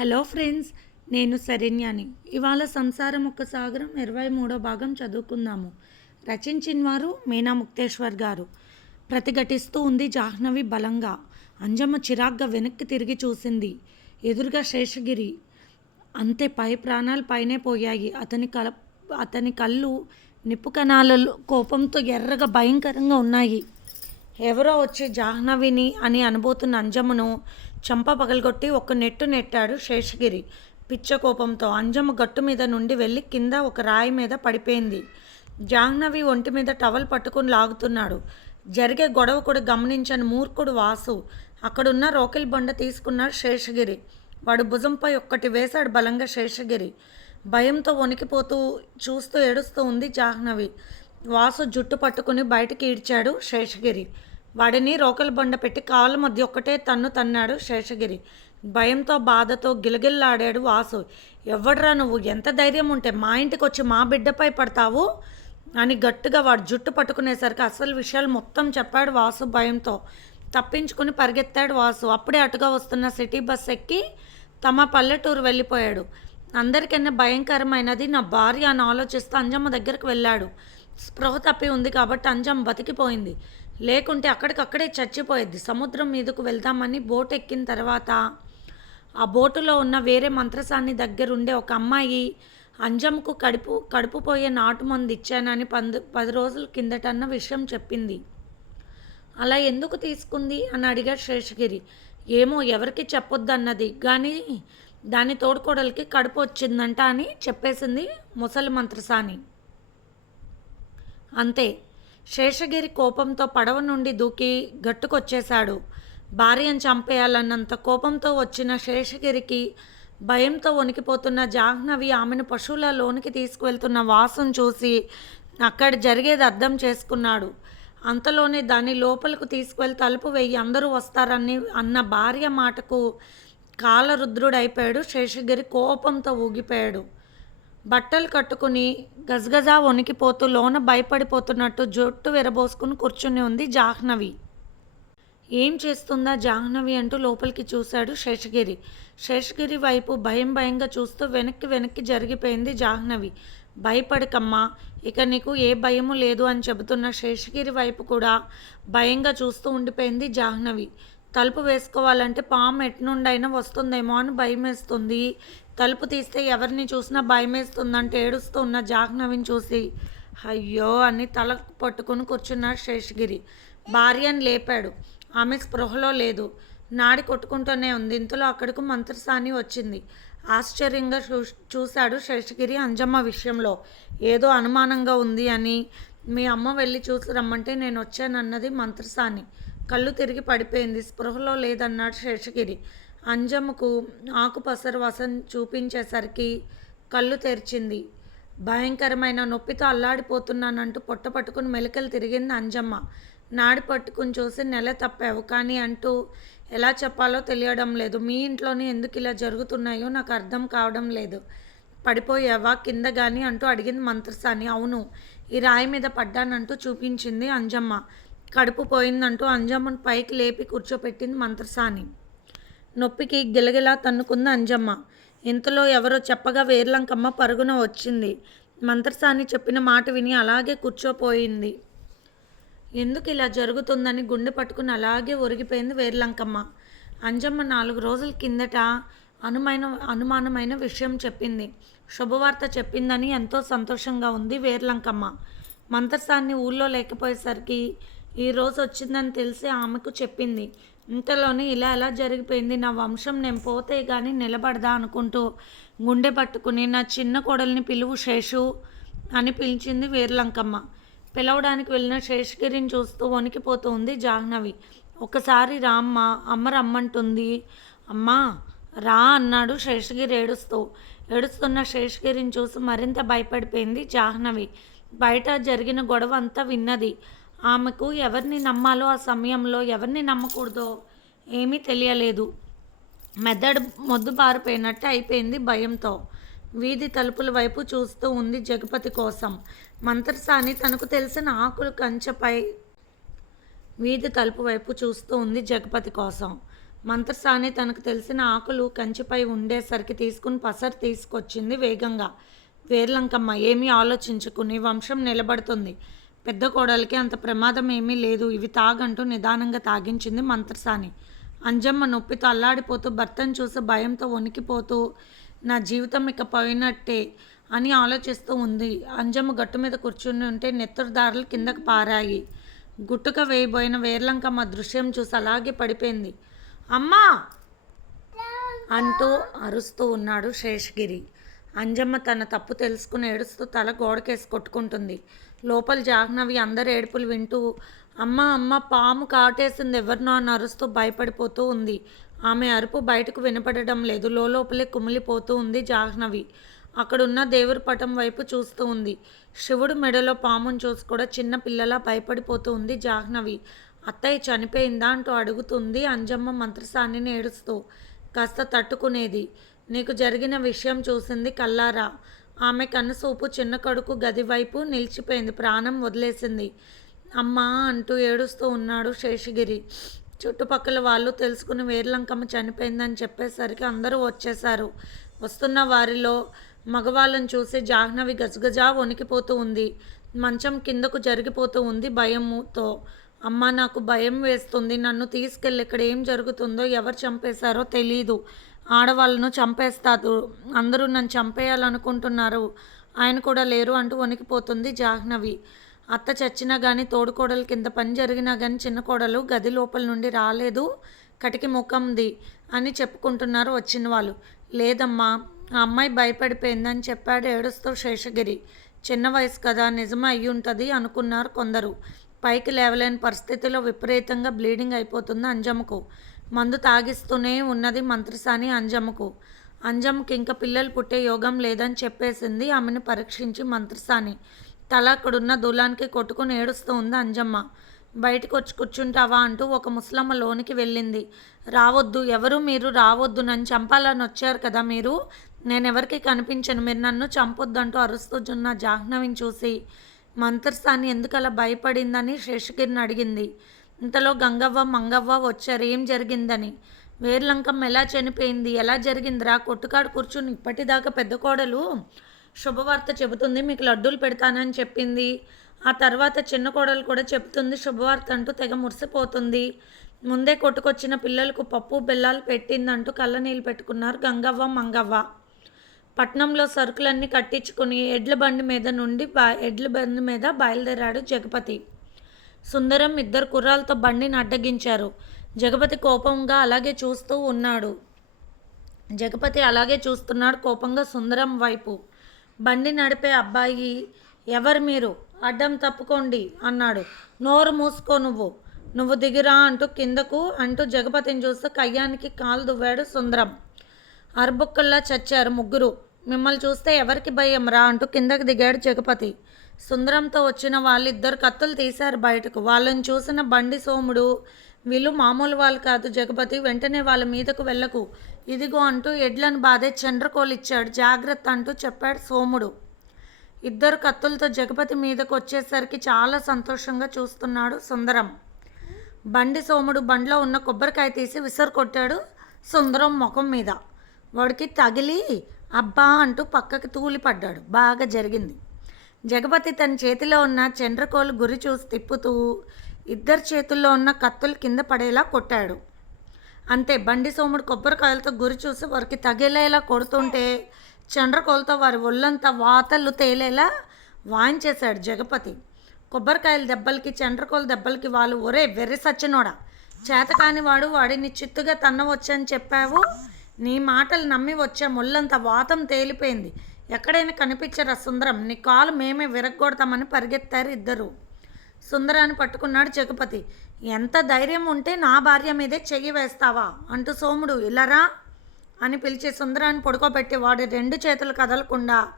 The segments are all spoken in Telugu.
హలో ఫ్రెండ్స్ నేను శరణ్యాని. ఇవాళ సంసారం ఒక సాగరం ఇరవై మూడో భాగం చదువుకుందాము. రచించిన వారు మీనా ముక్తేశ్వర్ గారు. ప్రతిఘటిస్తూ ఉంది జాహ్నవి బలంగా. అంజమ్మ చిరాగ్గా వెనక్కి తిరిగి చూసింది. ఎదురుగా శేషగిరి. అంతే పై ప్రాణాలు పైనే పోయాయి. అతని కల అతని కళ్ళు నిప్పు కణాలలో కోపంతో ఎర్రగా భయంకరంగా ఉన్నాయి. ఎవరో వచ్చి జాహ్నవిని అని అనబోతున్న అంజమ్మను చంప పగలగొట్టి ఒక నెట్టు నెట్టాడు శేషగిరి. పిచ్చ కోపంతో అంజమ్మ గట్టు మీద నుండి వెళ్ళి కింద ఒక రాయి మీద పడిపోయింది. జాహ్నవి ఒంటి మీద టవల్ పట్టుకుని లాగుతున్నాడు. జరిగే గొడవ కూడా గమనించని మూర్ఖుడు వాసు. అక్కడున్న రోకిల్ బండ తీసుకున్నాడు శేషగిరి. వాడు భుజంపై ఒక్కటి వేశాడు బలంగా శేషగిరి. భయంతో వణికిపోతూ చూస్తూ ఏడుస్తూ ఉంది జాహ్నవి. వాసు జుట్టు పట్టుకుని బయటికి ఈడ్చాడు శేషగిరి. వాడిని రోకలి బండ పెట్టి కాళ్ళ మధ్య ఒక్కటే తన్ను తన్నాడు శేషగిరి. భయంతో బాధతో గిలగిల్లాడాడు వాసు. ఎవడరా నువ్వు? ఎంత ధైర్యం ఉంటే మా ఇంటికి వచ్చి మా బిడ్డపై పడతావు? అని గట్టిగా వాడు జుట్టు పట్టుకునేసరికి అసలు విషయాలు మొత్తం చెప్పాడు వాసు భయంతో. తప్పించుకుని పరిగెత్తాడు వాసు. అప్పుడే అటుగా వస్తున్న సిటీ బస్ ఎక్కి తమ పల్లెటూరు వెళ్ళిపోయాడు. అందరికన్నా భయంకరమైనది నా భార్య అని ఆలోచిస్తూ అంజమ్మ దగ్గరకు వెళ్ళాడు. స్పృహ తప్పి ఉంది కాబట్టి అంజమ్మ బతికిపోయింది. లేకుంటే అక్కడికక్కడే చచ్చిపోయేది. సముద్రం మీదకు వెళ్దామని బోట్ ఎక్కిన తర్వాత ఆ బోటులో ఉన్న వేరే మంత్రసాన్ని దగ్గరుండే ఒక అమ్మాయి అంజంకు కడుపు కడుపు పోయే నాటు మందు ఇచ్చానని పందు పది రోజుల కిందటన్న విషయం చెప్పింది. అలా ఎందుకు తీసుకుంది? అని అడిగాడు శేషగిరి. ఏమో ఎవరికి చెప్పొద్దన్నది కానీ దాని తోడుకోడలికి కడుపు వచ్చిందంట అని చెప్పేసింది ముసలి మంత్రసాని. అంతే శేషగిరి కోపంతో పడవ నుండి దూకి గట్టుకొచ్చేశాడు. భార్యను చంపేయాలన్నంత కోపంతో వచ్చిన శేషగిరికి భయంతో వణికిపోతున్న జాహ్నవి ఆమెను పశువుల లోనికి తీసుకువెళ్తున్న వాసును చూసి అక్కడ జరిగేది అర్థం చేసుకున్నాడు. అంతలోనే దాన్ని లోపలకు తీసుకువెళ్ళి తలుపు వెయ్యి అందరూ వస్తారని అన్న భార్య మాటకు కాలరుద్రుడైపోయాడు. శేషగిరి కోపంతో ఊగిపోయాడు. బట్టలు కట్టుకుని గజగజా వణికిపోతూ లోన భయపడిపోతున్నట్టు జుట్టు విరబోసుకుని కూర్చుని ఉంది జాహ్నవి. ఏం చేస్తుందా జాహ్నవి అంటూ లోపలికి చూశాడు శేషగిరి. శేషగిరి వైపు భయం భయంగా చూస్తూ వెనక్కి వెనక్కి జరిగిపోయింది జాహ్నవి. భయపడకమ్మా ఇక నీకు ఏ భయము లేదు అని చెబుతున్న శేషగిరి వైపు కూడా భయంగా చూస్తూ ఉండిపోయింది జాహ్నవి. తలుపు వేసుకోవాలంటే పాము ఎట్నుండైనా వస్తుందేమో అని భయం వేస్తుంది తలుపు తీస్తే ఎవరిని చూసినా భయమేస్తుందంటే ఏడుస్తూ ఉన్న జాహ్నవిని చూసి అయ్యో అని తల పట్టుకుని కూర్చున్నాడు శేషగిరి. భార్యను లేపాడు. ఆమె స్పృహలో లేదు. నాడి కొట్టుకుంటూనే ఉంది. ఇంతలో అక్కడికి మంత్రసాని వచ్చింది. ఆశ్చర్యంగా చూ చూశాడు శేషగిరి అంజమ్మ విషయంలో. ఏదో అనుమానంగా ఉంది అని మీ అమ్మ వెళ్ళి చూసి రమ్మంటే నేను వచ్చానన్నది మంత్రసాని. కళ్ళు తిరిగి పడిపోయింది. స్పృహలో లేదన్నాడు శేషగిరి. అంజమ్మకు ఆకుపసరు వసం చూపించేసరికి కళ్ళు తెరిచింది. భయంకరమైన నొప్పితో అల్లాడిపోతున్నానంటూ పొట్ట పట్టుకుని మెలికలు తిరిగింది అంజమ్మ. నాడి పట్టుకుని చూసి నెల తప్పావు. కానీ అంటూ ఎలా చెప్పాలో తెలియడం లేదు. మీ ఇంట్లోనే ఎందుకు ఇలా జరుగుతున్నాయో నాకు అర్థం కావడం లేదు. పడిపోయావా? కింద కానీ అంటూ అడిగింది మంత్రసాని. అవును ఈ రాయి మీద పడ్డానంటూ చూపించింది అంజమ్మ. కడుపు పోయిందంటూ అంజమ్మను పైకి లేపి కూర్చోపెట్టింది మంత్రసాని. నొప్పికి గిలగిలా తన్నుకుంది అంజమ్మ. ఇంతలో ఎవరో చెప్పగా వేర్లంకమ్మ పరుగున వచ్చింది. మంత్రసాని చెప్పిన మాట విని అలాగే కూర్చోపోయింది. ఎందుకు ఇలా జరుగుతుందని గుండె పట్టుకుని అలాగే ఒరిగిపోయింది వేర్లంకమ్మ. అంజమ్మ నాలుగు రోజుల కిందట అనుమైన అనుమానమైన విషయం చెప్పింది. శుభవార్త చెప్పిందని ఎంతో సంతోషంగా ఉంది వేర్లంకమ్మ. మంత్రసాన్ని ఊళ్ళో లేకపోయేసరికి ఈ రోజు వచ్చిందని తెలిసి ఆమెకు చెప్పింది. ఇంతలోనే ఇలా ఎలా జరిగిపోయింది? నా వంశం నేను పోతే కానీ నిలబడదా అనుకుంటూ గుండె పట్టుకుని నా చిన్న కోడల్ని పిలువు శేషు అని పిలిచింది వీర్లంకమ్మ. పిలవడానికి వెళ్ళిన శేషగిరిని చూస్తూ వణికిపోతుంది జాహ్నవి. ఒకసారి రామ్మ అమ్మ రమ్మంటుంది. అమ్మా రా అన్నాడు శేషగిరి ఏడుస్తూ. ఏడుస్తున్న శేషగిరిని చూసి మరింత భయపడిపోయింది జాహ్నవి. బయట జరిగిన గొడవ అంతా విన్నది. ఆమెకు ఎవరిని నమ్మాలో ఆ సమయంలో ఎవరిని నమ్మకూడదో ఏమీ తెలియలేదు. మెదడు మొద్దు బారిపోయినట్టు అయిపోయింది భయంతో. వీధి తలుపుల వైపు చూస్తూ ఉంది జగపతి కోసం. మంత్రసాని తనకు తెలిసిన ఆకులు కంచెపై వీధి తలుపు వైపు చూస్తూ ఉంది జగపతి కోసం. మంత్రసాని తనకు తెలిసిన ఆకులు కంచిపై ఉండేసరికి తీసుకుని పసరు తీసుకొచ్చింది వేగంగా. వేర్లంకమ్మ ఏమీ ఆలోచించుకుని వంశం నిలబడుతుంది. పెద్ద కోడలికి అంత ప్రమాదం ఏమీ లేదు. ఇవి తాగంటూ నిదానంగా తాగించింది మంత్రసాని. అంజమ్మ నొప్పితో అల్లాడిపోతూ భర్తను చూసి భయంతో వణికిపోతూ నా జీవితం ఇక పోయినట్టే అని ఆలోచిస్తూ ఉంది. అంజమ్మ గట్టు మీద కూర్చుని ఉంటే నెత్తురు దారులు కిందకు పారాయి. గుట్టుక వేయబోయిన వేర్లంకమ్మ దృశ్యం చూసి అలాగే పడిపోయింది. అమ్మా! అంటూ అరుస్తూ ఉన్నాడు శేషగిరి. అంజమ్మ తన తప్పు తెలుసుకుని ఏడుస్తూ తల గోడకేసి కొట్టుకుంటుంది. లోపల జాహ్నవి అందరి ఏడుపులు వింటూ అమ్మ అమ్మ పాము కాటేసింది ఎవరినో అని అరుస్తూ భయపడిపోతూ ఉంది. ఆమె అరుపు బయటకు వినపడడం లేదు. లోపలే కుమిలిపోతూ ఉంది జాహ్నవి. అక్కడున్న దేవుడి పటం వైపు చూస్తూ ఉంది. శివుడు మెడలో పామును చూసి కూడా చిన్న పిల్లలా భయపడిపోతూ ఉంది జాహ్నవి. అత్తయ్య చనిపోయిందా? అంటూ అడుగుతుంది అంజమ్మ మంత్రసాన్ని ఏడుస్తూ. కాస్త తట్టుకునేది. నీకు జరిగిన విషయం చూసింది కల్లారా ఆమె కన్నుసూపు చిన్న కొడుకు గది వైపు నిలిచిపోయింది. ప్రాణం వదిలేసింది. అమ్మా అంటూ ఏడుస్తూ ఉన్నాడు శేషగిరి. చుట్టుపక్కల వాళ్ళు తెలుసుకుని వేర్లంకమ్మ చనిపోయిందని చెప్పేసరికి అందరూ వచ్చేశారు. వస్తున్న వారిలో మగవాళ్ళని చూసి జాహ్నవి గజగజా వణికిపోతూ ఉంది. మంచం కిందకు జరిగిపోతూ ఉంది భయముతో. అమ్మ నాకు భయం వేస్తుంది. నన్ను తీసుకెళ్ళి ఇక్కడ ఏం జరుగుతుందో ఎవరు చంపేశారో తెలీదు. ఆడవాళ్ళను చంపేస్తారు. అందరూ నన్ను చంపేయాలనుకుంటున్నారు. ఆయన కూడా లేరు అంటూ వణికిపోతుంది జాహ్నవి. అత్త చచ్చినా కానీ తోడుకోడలు కింద పని జరిగినా కానీ చిన్న కోడలు గది లోపల నుండి రాలేదు. కటికి ముఖంది అని చెప్పుకుంటున్నారు వచ్చిన వాళ్ళు. లేదమ్మా ఆ అమ్మాయి భయపడిపోయిందని చెప్పాడు ఏడుస్తూ శేషగిరి. చిన్న వయసు కదా నిజమే అయ్యి ఉంటుంది అనుకున్నారు కొందరు. పైకి లేవలేని పరిస్థితిలో విపరీతంగా బ్లీడింగ్ అయిపోతుంది అంజమ్మకు. మందు తాగిస్తూనే ఉన్నది మంత్రిసాని అంజమ్మకు. అంజమ్మకి ఇంకా పిల్లలు పుట్టే యోగం లేదని చెప్పేసింది ఆమెను పరీక్షించి మంత్రిసాని. తల అక్కడున్న దూలానికి కొట్టుకుని ఏడుస్తూ ఉంది అంజమ్మ. బయటకు వచ్చి కూర్చుంటావా అంటూ ఒక ముసలమ్మ లోనికి వెళ్ళింది. రావద్దు ఎవరు మీరు? రావద్దు నన్ను చంపాలని వచ్చారు కదా మీరు? నేను ఎవరికి కనిపించను మీరు నన్ను చంపొద్దు అంటూ అరుస్తున్న జాహ్నవిని చూసి. మంత్రస్థాని ఎందుకలా భయపడిందని శేషగిరిని అడిగింది. ఇంతలో గంగవ్వ మంగవ్వ వచ్చారు. ఏం జరిగిందని? వేర్లంకమ్మ ఎలా చనిపోయింది? ఎలా జరిగిందిరా? కొట్టుకాడు కూర్చుని ఇప్పటిదాకా పెద్ద కోడలు శుభవార్త చెబుతుంది. మీకు లడ్డూలు పెడతానని చెప్పింది. ఆ తర్వాత చిన్న కోడలు కూడా చెప్తుంది శుభవార్త అంటూ తెగ మురిసిపోతుంది. ముందే కొట్టుకొచ్చిన పిల్లలకు పప్పు బెల్లాలు పెట్టిందంటూ కళ్ళనీళ్ళు పెట్టుకున్నారు గంగవ్వ మంగవ్వ. పట్నంలో సరుకులన్నీ కట్టించుకుని ఎడ్ల బండి మీద నుండి బా ఎడ్ల బండి మీద బయలుదేరాడు జగపతి. సుందరం ఇద్దరు కుర్రాలతో బండిని అడ్డగించారు. జగపతి కోపంగా అలాగే చూస్తూ ఉన్నాడు. జగపతి అలాగే చూస్తున్నాడు కోపంగా సుందరం వైపు. బండి నడిపే అబ్బాయి ఎవరు మీరు? అడ్డం తప్పుకోండి అన్నాడు. నోరు మూసుకో నువ్వు. నువ్వు దిగిరా అంటూ కిందకు అంటూ జగపతిని చూస్తూ కయ్యానికి కాలు దువ్వాడు సుందరం. అరబుక్కల్లా చచ్చారు ముగ్గురు. మిమ్మల్ని చూస్తే ఎవరికి భయం రా అంటూ కిందకి దిగాడు జగపతి. సుందరంతో వచ్చిన వాళ్ళిద్దరు కత్తులు తీశారు బయటకు. వాళ్ళని చూసిన బండి సోముడు వీళ్ళు మామూలు వాళ్ళు కాదు జగపతి వెంటనే వాళ్ళ మీదకు వెళ్ళకు. ఇదిగో అంటూ ఎడ్లను బాధే చండ్రకోలిచ్చాడు జాగ్రత్త అంటూ చెప్పాడు సోముడు. ఇద్దరు కత్తులతో జగపతి మీదకు వచ్చేసరికి చాలా సంతోషంగా చూస్తున్నాడు సుందరం. బండి సోముడు బండిలో ఉన్న కొబ్బరికాయ తీసి విసరు కొట్టాడు సుందరం ముఖం మీద. వాడికి తగిలి అబ్బా అంటూ పక్కకి తూలిపడ్డాడు. బాగా జరిగింది. జగపతి తన చేతిలో ఉన్న చండ్రకోలు గురి చూసి తిప్పుతూ ఇద్దరి చేతుల్లో ఉన్న కత్తులు కింద పడేలా కొట్టాడు. అంతే బండి సోముడు కొబ్బరికాయలతో గురి చూసి వారికి తగిలేలా కొడుతుంటే చండ్రకోలతో వారి ఒళ్ళంతా వాతలు తేలేలా వాయించేశాడు జగపతి. కొబ్బరికాయల దెబ్బలకి చండ్రకోల దెబ్బలకి వాళ్ళు ఒరే వెర్రి సచ్చినోడా. చేతకాని వాడు వాడిని చిత్తుగా తన్నవచ్చని చెప్పావు. నీ మాటలు నమ్మి వచ్చే ముళ్ళంతా వాతం తేలిపోయింది. ఎక్కడైనా కనిపించరా సుందరం? నీ కాలు మేమే విరగ్గొడతామని పరిగెత్తారు ఇద్దరు. సుందరాన్ని పట్టుకున్నాడు జగపతి ఎంత ధైర్యం ఉంటే నా భార్య మీదే చెయ్యి వేస్తావా? అంటూ సోముడు ఇల్లరా అని పిలిచి సుందరాన్ని పడుకోబెట్టి వాడి రెండు చేతులు కదలకుండా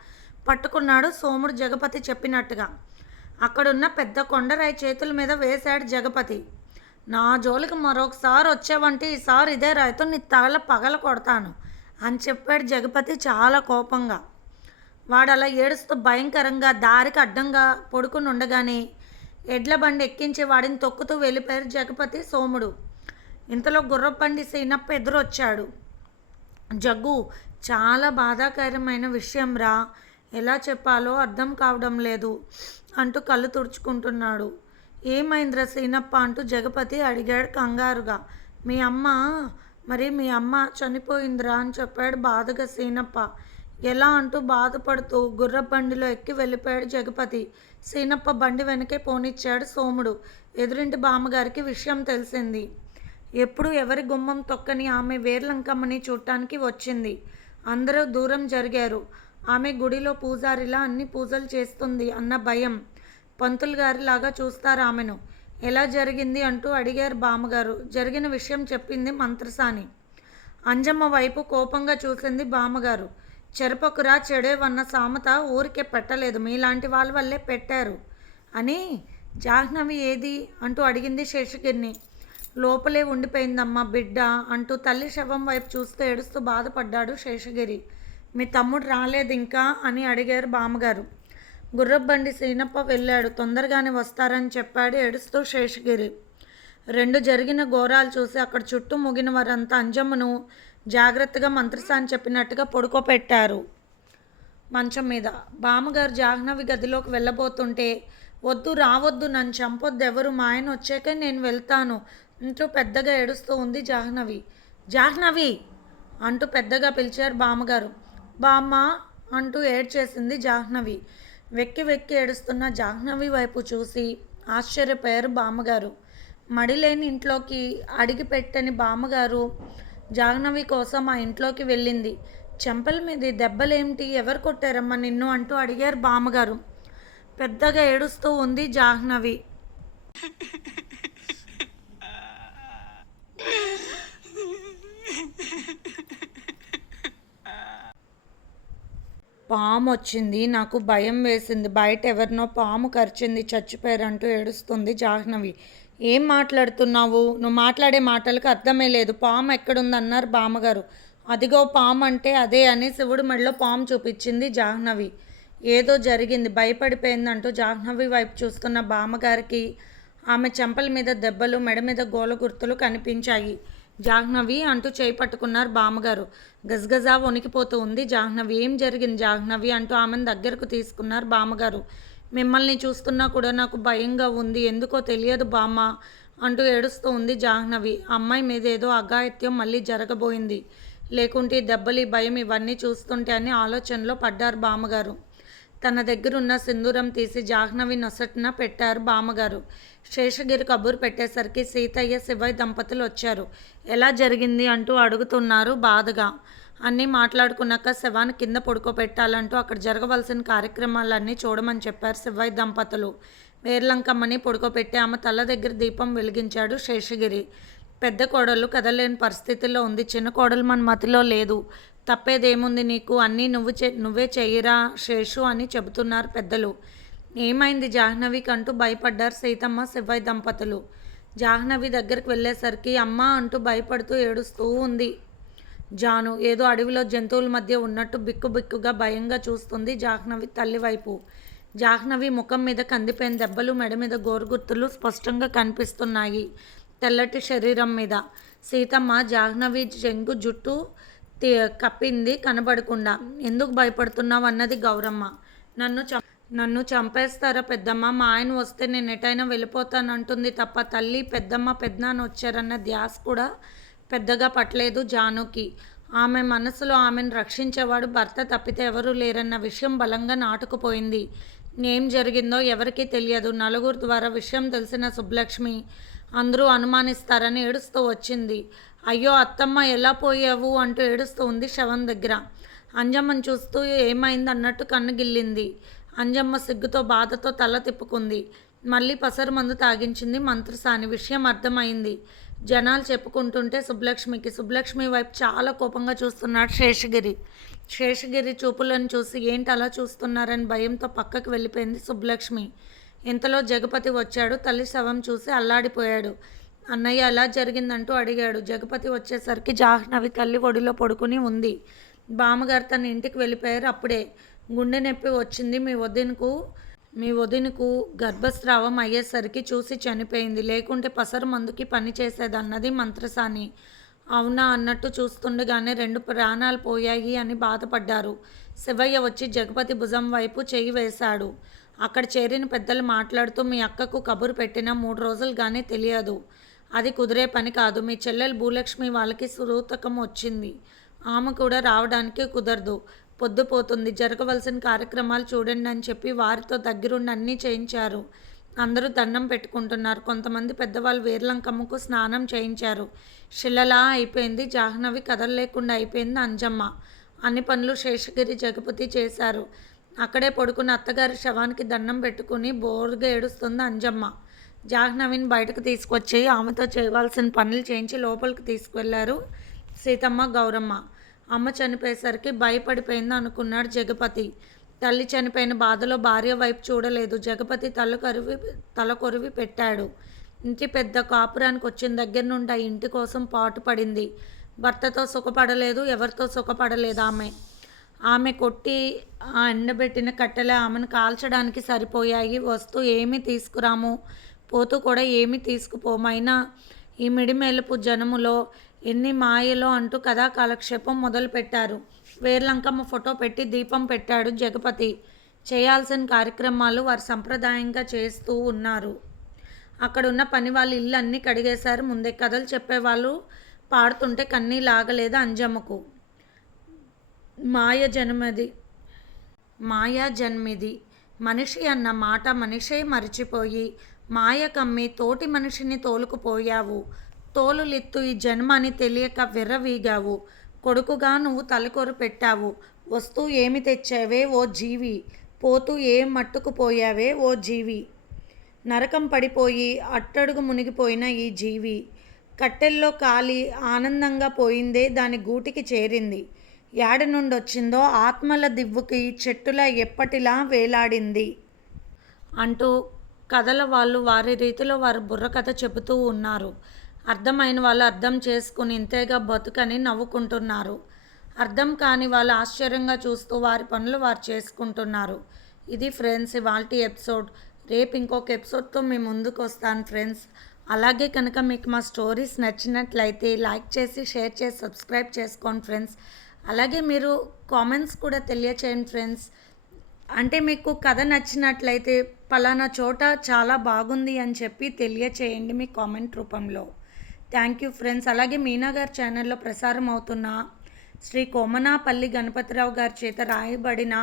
పట్టుకున్నాడు సోముడు జగపతి చెప్పినట్టుగా. అక్కడున్న పెద్ద కొండరాయి చేతుల మీద వేశాడు జగపతి. నా జోలికి మరొకసారి వచ్చావంటే ఈసారి ఇదే రాయితో నీ తగల పగల కొడతాను అని చెప్పాడు జగపతి చాలా కోపంగా. వాడు అలా ఏడుస్తూ భయంకరంగా దారికి అడ్డంగా పడుకుని ఉండగానే ఎడ్ల బండి ఎక్కించి వాడిని తొక్కుతూ వెళ్ళిపోయారు జగపతి సోముడు. ఇంతలో గుర్రబండి సీనప్ప ఎదురొచ్చాడు. జగ్గు చాలా బాధాకరమైన విషయం రా. ఎలా చెప్పాలో అర్థం కావడం లేదు అంటూ కళ్ళు తుడుచుకుంటున్నాడు. ఏమైందిరా సీనప్ప అంటూ జగపతి అడిగాడు కంగారుగా. మీ అమ్మ మరి మీ అమ్మ చనిపోయిందిరా అని చెప్పాడు బాధగా సీనప్ప. ఎలా అంటూ బాధపడుతూ గుర్రబండిలో ఎక్కి వెళ్ళిపోయాడు జగపతి. సీనప్ప బండి వెనకే పోనిచ్చాడు సోముడు. ఎదురింటి బామ్మగారికి విషయం తెలిసింది. ఎప్పుడు ఎవరి గుమ్మం తొక్కని ఆమె వేర్లంకమ్మని చూడటానికి వచ్చింది. అందరూ దూరం జరిగారు. ఆమె గుడిలో పూజారిలా అన్ని పూజలు చేస్తుంది అన్న భయం. పంతులు గారిలాగా చూస్తారు ఆమెను. ఎలా జరిగింది అంటూ అడిగారు బామ్మగారు. జరిగిన విషయం చెప్పింది మంత్రసాని. అంజమ్మ వైపు కోపంగా చూసింది బామ్మగారు. చెరపకురా చెడేవన్న సామెత ఊరికే పెట్టలేదు. మీలాంటి వాళ్ళ వల్లే పెట్టారు. అని జాహ్నవి ఏది అంటూ అడిగింది శేషగిరిని. లోపలే ఉండిపోయిందమ్మా బిడ్డ అంటూ తల్లి శవం వైపు చూస్తూ ఏడుస్తూ బాధపడ్డాడు శేషగిరి. మీ తమ్ముడు రాలేదు ఇంకా అని అడిగారు బామ్మగారు. గుర్రబండి సీనప్ప వెళ్ళాడు. తొందరగానే వస్తారని చెప్పాడు ఏడుస్తూ శేషగిరి. రెండు జరిగిన ఘోరాలు చూసి అక్కడ చుట్టూ ముగిన వారంతా అంజమ్మను జాగ్రత్తగా మంత్రసాని చెప్పినట్టుగా పడుకోపెట్టారు. మంచం మీద. బామ్మగారు జాహ్నవి గదిలోకి వెళ్ళబోతుంటే వద్దు రావద్దు నన్ను చంపొద్దు ఎవరు మా ఆయన వచ్చాక నేను వెళ్తాను అంటూ పెద్దగా ఏడుస్తూ ఉంది జాహ్నవి. జాహ్నవి! అంటూ పెద్దగా పిలిచారు బామ్మగారు. బామ్మ! అంటూ ఏడ్చేసింది జాహ్నవి. వెక్కి వెక్కి ఏడుస్తున్న జాహ్నవి వైపు చూసి ఆశ్చర్యపోయారు బామ్మగారు. మడిలేని ఇంట్లోకి అడిగి పెట్టని బామ్మగారు జాహ్నవి కోసం ఆ ఇంట్లోకి వెళ్ళింది. చెంపల మీద దెబ్బలేమిటి ఎవరు కొట్టారమ్మా నిన్ను అంటూ అడిగారు బామ్మగారు. పెద్దగా ఏడుస్తూ ఉంది జాహ్నవి. పాము వచ్చింది నాకు భయం వేసింది. బయట ఎవరినో పాము కరిచింది. చచ్చిపోయారంటూ ఏడుస్తుంది జాహ్నవి. ఏం మాట్లాడుతున్నావు? నువ్వు మాట్లాడే మాటలకు అర్థమే లేదు. పాము ఎక్కడుందన్నారు బామ్మగారు. అదిగో పాము అంటే అదే అని శివుడు మెడలో పాము చూపించింది జాహ్నవి. ఏదో జరిగింది. భయపడిపోయిందంటూ జాహ్నవి వైపు చూస్తున్న బామ్మగారికి ఆమె చెంపల మీద దెబ్బలు మెడ మీద గోల గుర్తులు కనిపించాయి. జాహ్నవి అంటూ చేయి పట్టుకున్నారు బామ్మగారు. గజగజా వణికిపోతూ ఉంది జాహ్నవి. ఏం జరిగింది జాహ్నవి అంటూ ఆమెను దగ్గరకు తీసుకున్నారు బామ్మగారు. మిమ్మల్ని చూస్తున్నా కూడా నాకు భయంగా ఉంది. ఎందుకో తెలియదు బామ్మ అంటూ ఏడుస్తూ ఉంది జాహ్నవి. అమ్మాయి మీద ఏదో అఘాయిత్యం మళ్ళీ జరగబోయింది. లేకుంటే దెబ్బలి భయం ఇవన్నీ చూస్తుంటే అని ఆలోచనలో పడ్డారు బామ్మగారు. తన దగ్గరున్న సింధూరం తీసి జాహ్నవి నొసటిన పెట్టారు బామ్మగారు. శేషగిరి కబూర్ పెట్టేసరికి సీతయ్య శివయ్య దంపతులు వచ్చారు. ఎలా జరిగింది అంటూ అడుగుతున్నారు బాధగా. అన్నీ మాట్లాడుకున్నాక శవాన్ని కింద పడుకోబెట్టాలంటూ అక్కడ జరగవలసిన కార్యక్రమాలన్నీ చూడమని చెప్పారు శివయ్య దంపతులు. వేర్లంకమ్మని పడుకోబెట్టి ఆమె తల దగ్గర దీపం వెలిగించాడు శేషగిరి. పెద్ద కోడలు కదలేని పరిస్థితిలో ఉంది. చిన్న కోడలు మన మతిలో లేదు. తప్పేదేముంది నీకు? అన్నీ నువ్వు చే నువ్వే చెయ్యరా శేషు అని చెబుతున్నారు పెద్దలు. ఏమైంది? జాహ్నవికి అంటూ భయపడ్డారు సీతమ్మ శివయ్య దంపతులు. జాహ్నవి దగ్గరికి వెళ్ళేసరికి అమ్మ అంటూ భయపడుతూ ఏడుస్తూ ఉంది. జాను ఏదో అడవిలో జంతువుల మధ్య ఉన్నట్టు బిక్కు బిక్కుగా భయంగా చూస్తుంది జాహ్నవి తల్లివైపు జాహ్నవి ముఖం మీద కందిపోయిన దెబ్బలు మెడ మీద గోరుగుర్తులు స్పష్టంగా కనిపిస్తున్నాయి తెల్లటి శరీరం మీద. సీతమ్మ జాహ్నవి జంగు జుట్టు కప్పింది కనబడకుండా. ఎందుకు భయపడుతున్నావు? అన్నది గౌరమ్మ. నన్ను చం నన్ను చంపేస్తారా పెద్దమ్మ? మా ఆయన వస్తే నేను ఎటైనా వెళ్ళిపోతాను అంటుంది తప్ప తల్లి పెద్దమ్మ పెద్దనాన్న వచ్చారన్న ధ్యాస కూడా పెద్దగా పట్టలేదు జానుకి. ఆమె మనసులో ఆమెను రక్షించేవాడు భర్త తప్పితే ఎవరూ లేరన్న విషయం బలంగా నాటుకుపోయింది. ఏం జరిగిందో ఎవరికీ తెలియదు. నలుగురు ద్వారా విషయం తెలిసిన సుబ్బలక్ష్మి అందరూ అనుమానిస్తారని ఏడుస్తూ వచ్చింది. అయ్యో అత్తమ్మ ఎలా పోయావు? అంటూ ఏడుస్తూ ఉంది శవం దగ్గర. అంజమ్మను చూస్తూ ఏమైంది అన్నట్టు కన్ను గిల్లింది. అంజమ్మ సిగ్గుతో బాధతో తల తిప్పుకుంది. మళ్ళీ పసరు మందు తాగించింది మంత్రసాని. విషయం అర్థమైంది. జనాలు చెప్పుకుంటుంటే సుబ్బలక్ష్మికి. సుబ్బలక్ష్మి వైపు చాలా కోపంగా చూస్తున్నాడు శేషగిరి. శేషగిరి చూపులను చూసి ఏంటి అలా చూస్తున్నారని భయంతో పక్కకు వెళ్ళిపోయింది సుబ్బలక్ష్మి. ఇంతలో జగపతి వచ్చాడు. తల్లి శవం చూసి అల్లాడిపోయాడు. అన్నయ్య ఎలా జరిగిందంటూ అడిగాడు. జగపతి వచ్చేసరికి జాహ్నవి తల్లి ఒడిలో పడుకుని ఉంది. బామ్మగారు తన ఇంటికి వెళ్ళిపోయారు అప్పుడే. గుండె నొప్పి వచ్చింది. మీ వదినకు మీ వదినకు గర్భస్రావం అయ్యేసరికి చూసి చనిపోయింది. లేకుంటే పసరు మందుకి పని చేసేదన్నది మంత్రసాని. అవునా అన్నట్టు చూస్తుండగానే రెండు ప్రాణాలు పోయాయి అని బాధపడ్డారు. శివయ్య వచ్చి జగపతి భుజం వైపు చేయి వేశాడు. అక్కడ చేరిన పెద్దలు మాట్లాడుతూ మీ అక్కకు కబురు పెట్టిన మూడు రోజులు కానీ తెలియదు. అది కుదిరే పని కాదు. మీ చెల్లెలు భూలక్ష్మి వాళ్ళకి సురూతకం వచ్చింది. ఆమె కూడా రావడానికి కుదరదు. పొద్దుపోతుంది. జరగవలసిన కార్యక్రమాలు చూడండి అని చెప్పి వారితో దగ్గరుండి అన్నీ చేయించారు. అందరూ దండం పెట్టుకుంటున్నారు. కొంతమంది పెద్దవాళ్ళు వీర్లంకమ్మకు స్నానం చేయించారు. శిలలా అయిపోయింది. జాహ్నవి కదలలేకుండా అయిపోయింది అంజమ్మ అన్ని పనులు శేషగిరి జగపతి చేశారు. అక్కడే పడుకున్న అత్తగారి శవానికి దండం పెట్టుకుని బోరుగా ఏడుస్తుంది అంజమ్మ. జాహ్నవిని బయటకు తీసుకొచ్చి ఆమెతో చేయవలసిన పనులు చేయించి లోపలికి తీసుకువెళ్ళారు సీతమ్మ గౌరమ్మ. అమ్మ చనిపోయేసరికి భయపడిపోయింది అనుకున్నాడు జగపతి. తల్లి చనిపోయిన బాధలో భార్య వైపు చూడలేదు. జగపతి తల కరివి తల కొరివి పెట్టాడు. ఇంటి పెద్ద కాపురానికి వచ్చిన దగ్గర నుండి ఆ ఇంటి కోసం పాటు పడింది. భర్తతో సుఖపడలేదు ఎవరితో సుఖపడలేదు ఆమె. ఆమె కొట్టి ఆ ఎండబెట్టిన కట్టెలే ఆమెను కాల్చడానికి సరిపోయాయి. వస్తూ ఏమీ తీసుకురాము పోతూ కూడా ఏమీ తీసుకుపోమైనా ఈ మిడిమెలుపు జనములో ఎన్ని మాయలో అంటూ కథా కాలక్షేపం మొదలుపెట్టారు వేర్లంకమ్మ ఫోటో పెట్టి దీపం పెట్టాడు జగపతి. చేయాల్సిన కార్యక్రమాలు వారు సంప్రదాయంగా చేస్తూ ఉన్నారు. అక్కడ ఉన్న పని వాళ్ళు ఇల్లు అన్నీ కడిగేశారు. ముందే కథలు చెప్పేవాళ్ళు పాడుతుంటే కన్నీ లాగలేదు అంజమ్మకు. మాయ జన్మది మాయా జన్మిది. మనిషి అన్న మాట మనిషే మరిచిపోయి మాయ కమ్మి తోటి మనిషిని తోలుకుపోయావు. తోలులిత్తు ఈ జన్మ అని తెలియక విర్రవీగావు. కొడుకుగా నువ్వు తలకొరు పెట్టావు. వస్తూ ఏమి తెచ్చావే ఓ జీవి? పోతూ ఏం మట్టుకు పోయావే ఓ జీవి? నరకం పడిపోయి అట్టడుగు మునిగిపోయిన ఈ జీవి. కట్టెల్లో కాలి ఆనందంగా పోయిందే దాని గూటికి చేరింది. యాడ నుండి వచ్చిందో ఆత్మల దివ్వుకి చెట్టులా ఎప్పటిలా వేలాడింది. అంటూ కథల వాళ్ళు వారి రీతిలో వారు బుర్రకథ చెబుతూ ఉన్నారు. అర్థమైన వాళ్ళు అర్థం చేసుకుని ఇంతేగా బతుకని నవ్వుకుంటున్నారు. అర్థం కాని వాళ్ళు ఆశ్చర్యంగా చూస్తూ వారి పనులు వారు చేసుకుంటున్నారు. ఇది ఫ్రెండ్స్ ఇవాళ ఎపిసోడ్. రేపు ఇంకొక ఎపిసోడ్తో మేము ముందుకు వస్తాను ఫ్రెండ్స్. అలాగే కనుక మీకు మా స్టోరీస్ నచ్చినట్లయితే లైక్ చేసి షేర్ చేసి సబ్స్క్రైబ్ చేసుకోండి ఫ్రెండ్స్. అలాగే మీరు కామెంట్స్ కూడా తెలియచేయండి ఫ్రెండ్స్. అంటే మీకు కథ నచ్చినట్లయితే పలానా చోట చాలా బాగుంది అని చెప్పి తెలియచేయండి మీ కామెంట్ రూపంలో. Thank you friends. అలాగే మీనా గారి ఛానల్లో ప్రసారం అవుతున్న శ్రీ కోమనాపల్లి గణపతిరావు గారి చేత రాయబడిన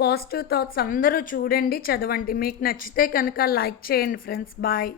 పాజిటివ్ థాట్స్ అందరూ చూడండి చదవండి. మీకు నచ్చితే కనుక లైక్ చేయండి ఫ్రెండ్స్. బాయ్